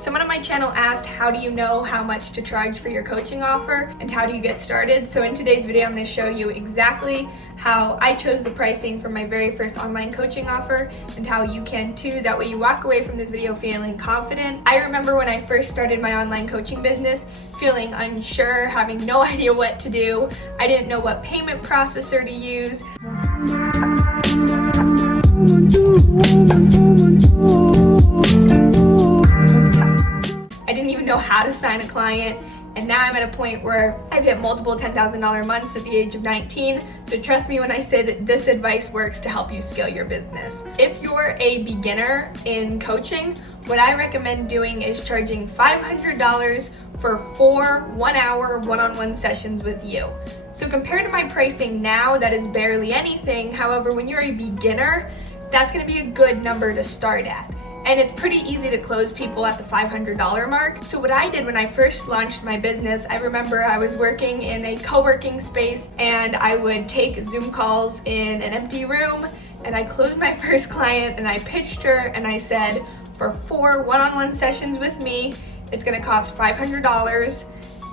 Someone on my channel asked, how do you know how much to charge for your coaching offer and how do you get started? So in today's video, I'm going to show you exactly how I chose the pricing for my very first online coaching offer and how you can too. That way you walk away from this video feeling confident. I remember when I first started my online coaching business, feeling unsure, having no idea what to do. I didn't know what payment processor to use. I didn't even know how to sign a client, and now I'm at a point where I've hit multiple $10,000 months at the age of 19, so trust me when I say that this advice works to help you scale your business. If you're a beginner in coaching, what I recommend doing is charging $500 for 4 one-hour one-on-one sessions with you. So compared to my pricing now, that is barely anything. However, when you're a beginner, that's going to be a good number to start at. And it's pretty easy to close people at the $500 mark. So what I did when I first launched my business, I remember I was working in a co-working space and I would take Zoom calls in an empty room, and I closed my first client and I pitched her and I said, for 4 one-on-one sessions with me, it's gonna cost $500.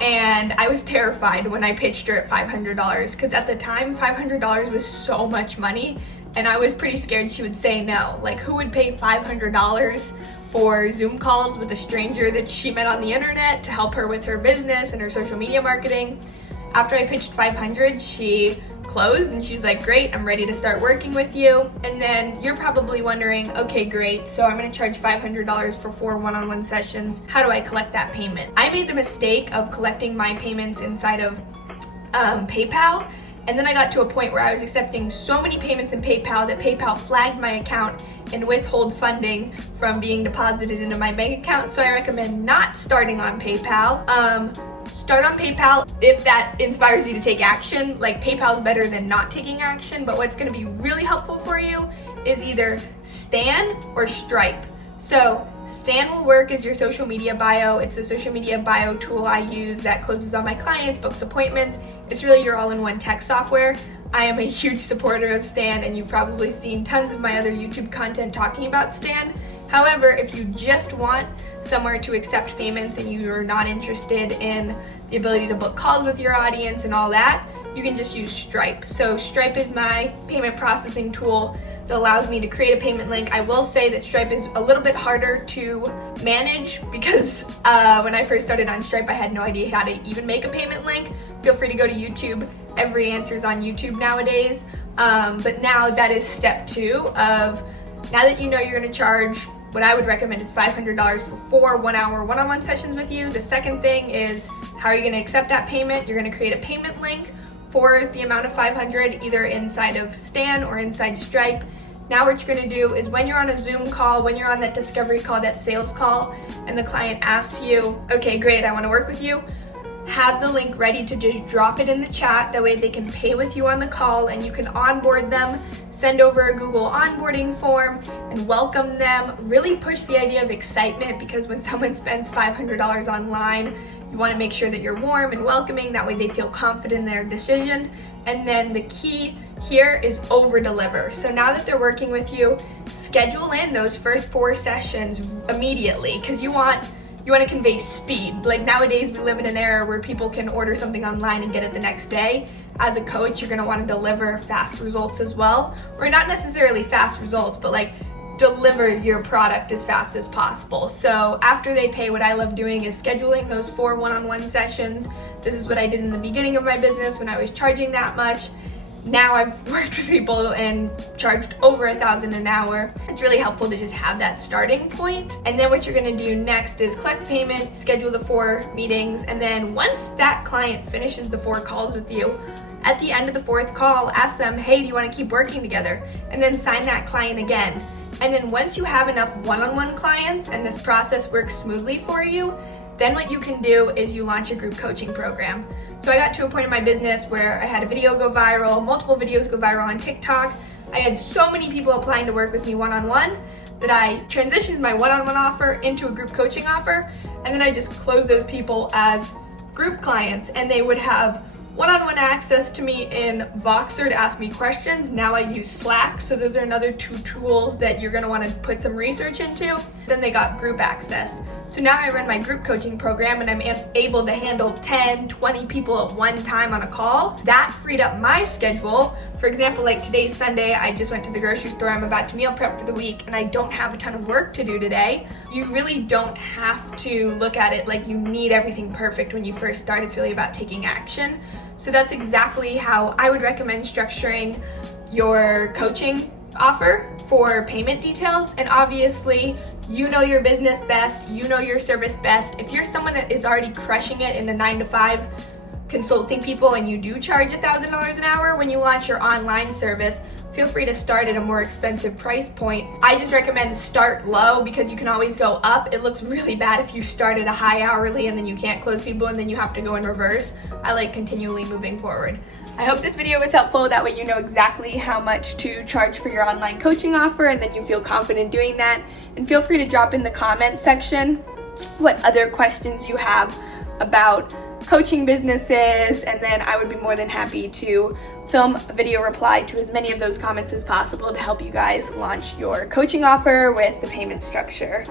And I was terrified when I pitched her at $500 because at the time, $500 was so much money. And I was pretty scared she would say no. Like, who would pay $500 for Zoom calls with a stranger that she met on the internet to help her with her business and her social media marketing? After I pitched $500, she closed and she's like, great, I'm ready to start working with you. And then you're probably wondering, okay, great, so I'm gonna charge $500 for 4 one-on-one sessions. How do I collect that payment? I made the mistake of collecting my payments inside of PayPal. And then I got to a point where I was accepting so many payments in PayPal that PayPal flagged my account and withhold funding from being deposited into my bank account. So I recommend not starting on PayPal. Start on PayPal if that inspires you to take action. Like, PayPal is better than not taking action, but what's gonna be really helpful for you is either Stan or Stripe. So Stan will work as your social media bio. It's the social media bio tool I use that closes all my clients, books appointments. It's really your all-in-one tech software. I am a huge supporter of Stan, and you've probably seen tons of my other YouTube content talking about Stan. However, if you just want somewhere to accept payments and you are not interested in the ability to book calls with your audience and all that, you can just use Stripe. So Stripe is my payment processing tool that allows me to create a payment link. I will say that Stripe is a little bit harder to manage because when I first started on Stripe, I had no idea how to even make a payment link. Feel free to go to YouTube. Every answer is on YouTube nowadays. But now that is step 2 of, now that you know you're gonna charge, what I would recommend is $500 for 4 one-hour one-on-one sessions with you. The second thing is, how are you gonna accept that payment? You're gonna create a payment link for the amount of $500, either inside of Stan or inside Stripe. Now what you're gonna do is when you're on a Zoom call, when you're on that discovery call, that sales call, and the client asks you, okay, great, I wanna work with you, have the link ready to just drop it in the chat. That way they can pay with you on the call and you can onboard them, send over a Google onboarding form and welcome them. Really push the idea of excitement, because when someone spends $500 online, you want to make sure that you're warm and welcoming. That way they feel confident in their decision. And then the key here is over deliver. So now that they're working with you, schedule in those first 4 sessions immediately, because you want to convey speed. Like, nowadays we live in an era where people can order something online and get it the next day. As a coach, you're going to want to deliver fast results as well, or not necessarily fast results, but like deliver your product as fast as possible. So after they pay, what I love doing is scheduling those 4 one-on-one sessions. This is what I did in the beginning of my business when I was charging that much. Now I've worked with people and charged over $1,000 an hour. It's really helpful to just have that starting point. And then what you're gonna do next is collect payment, schedule the 4 meetings, and then once that client finishes the 4 calls with you, at the end of the 4th call, ask them, hey, do you wanna keep working together? And then sign that client again. And then once you have enough one-on-one clients and this process works smoothly for you, then what you can do is you launch a group coaching program. So I got to a point in my business where I had a video go viral, multiple videos go viral on TikTok. I had so many people applying to work with me one-on-one that I transitioned my one-on-one offer into a group coaching offer, and then I just closed those people as group clients, and they would have one-on-one access to me in Voxer to ask me questions. Now I use Slack, so those are another 2 tools that you're gonna wanna put some research into. Then they got group access. So now I run my group coaching program and I'm able to handle 10, 20 people at one time on a call. That freed up my schedule. For example, like today's Sunday, I just went to the grocery store, I'm about to meal prep for the week, and I don't have a ton of work to do today. You really don't have to look at it like you need everything perfect when you first start. It's really about taking action. So that's exactly how I would recommend structuring your coaching offer for payment details. And obviously, you know your business best, you know your service best. If you're someone that is already crushing it in the 9-to-5 consulting people and you do charge $1,000 an hour, when you launch your online service, feel free to start at a more expensive price point. I just recommend start low because you can always go up. It looks really bad if you start at a high hourly and then you can't close people and then you have to go in reverse. I like continually moving forward. I hope this video was helpful. That way you know exactly how much to charge for your online coaching offer and then you feel confident doing that. And feel free to drop in the comment section what other questions you have about coaching businesses, and then I would be more than happy to film a video reply to as many of those comments as possible to help you guys launch your coaching offer with the payment structure.